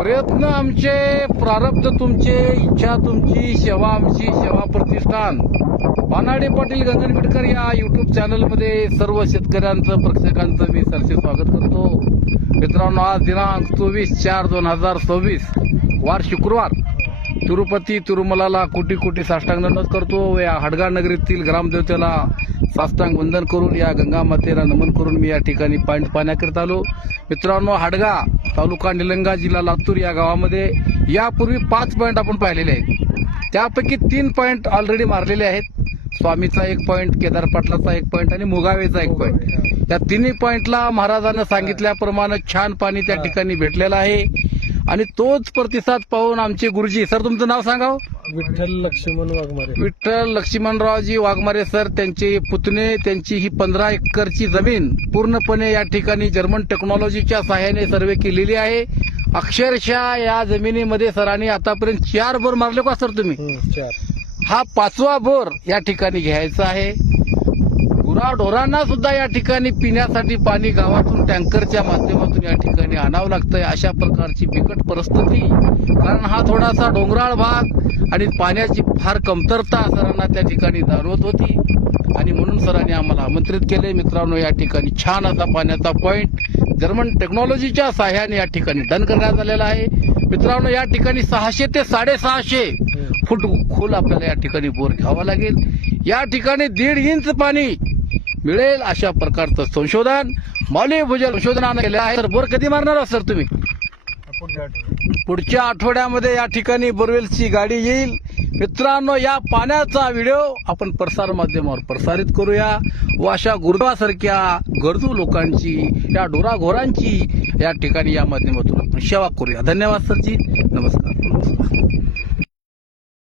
प्रयत्न आमचे, प्रारब्ध तुमचे, इच्छा तुमची, सेवा आमची, सेवा प्रतिष्ठान. बानाडे पाटील गंगनबीडकर या युट्यूब चॅनलमध्ये सर्व शेतकऱ्यांचं, प्रेक्षकांचं मी सरसे स्वागत करतो. मित्रांनो, आज दिनांक 24/4/2026 वार शुक्रवार. तिरुपती तिरुमलाला कोटी कोटी साष्टांग दंडवत करतो. या हडगा नगरीतील ग्रामदेवतेला साष्टांग वंदन करून, या गंगा मातेला नमन करून मी या ठिकाणी पाण्याकरिता आलो. मित्रांनो, हडगा तालुका निलंगा जिल्हा लातूर या गावामध्ये यापूर्वी 5 पॉईंट आपण पाहिलेले आहेत. त्यापैकी 3 पॉईंट ऑलरेडी मारलेले आहेत. स्वामीचा 1 पॉईंट, केदार पाटलाचा 1 पॉईंट आणि मुगावेचा 1 पॉईंट. या तिन्ही पॉईंटला महाराजांना सांगितल्याप्रमाणे छान पाणी त्या ठिकाणी भेटलेलं आहे. आणि तोच प्रतिसाद पाहून आमचे गुरुजी, सर तुमचं नाव सांगाव. विठ्ठल लक्ष्मण वाघमारे. विठ्ठल लक्ष्मणरावजी वाघमारे सर, त्यांचे पुतणे, त्यांची ही 15 एकरची जमीन पूर्णपणे या ठिकाणी जर्मन टेक्नॉलॉजीच्या सहाय्याने सर्वे केलेली आहे. अक्षरशः या जमिनीमध्ये सरांनी आतापर्यंत 4 बोर मारले का सर तुम्ही? 4. हा 5वा बोर या ठिकाणी घ्यायचा आहे. गुराढोरांना सुद्धा या ठिकाणी पिण्यासाठी पाणी गावातून टँकरच्या माध्यमातून या ठिकाणी आणावं लागतंय. अशा प्रकारची बिकट परिस्थिती, कारण हा थोडासा डोंगराळ भाग आणि पाण्याची फार कमतरता सरांना त्या ठिकाणी जाणवत होती. आणि म्हणून सरांनी आम्हाला आमंत्रित केले. मित्रांनो, या ठिकाणी छान असा पाण्याचा पॉईंट जर्मन टेक्नॉलॉजीच्या सहाय्याने या ठिकाणी डन करण्यात आलेला आहे. मित्रांनो, या ठिकाणी 600 ते 650 फूट खोल आपल्याला या ठिकाणी बोर घ्यावा लागेल. या ठिकाणी 1.5 इंच पाणी मिळेल अशा प्रकारचं संशोधन मौल्य भूजल संशोधनानं केलं आहे. तर बोर कधी मारणार आहात सर तुम्ही? पुढच्या आठवड्यामध्ये या ठिकाणी बोरवेलची गाडी येईल. मित्रांनो, या पाण्याचा व्हिडिओ आपण प्रसार माध्यमावर प्रसारित करूया व अशा गुरुद्वासारख्या गरजू लोकांची, या ढोराघोरांची या ठिकाणी या माध्यमातून आपण सेवा करूया. धन्यवाद सरजी, नमस्कार.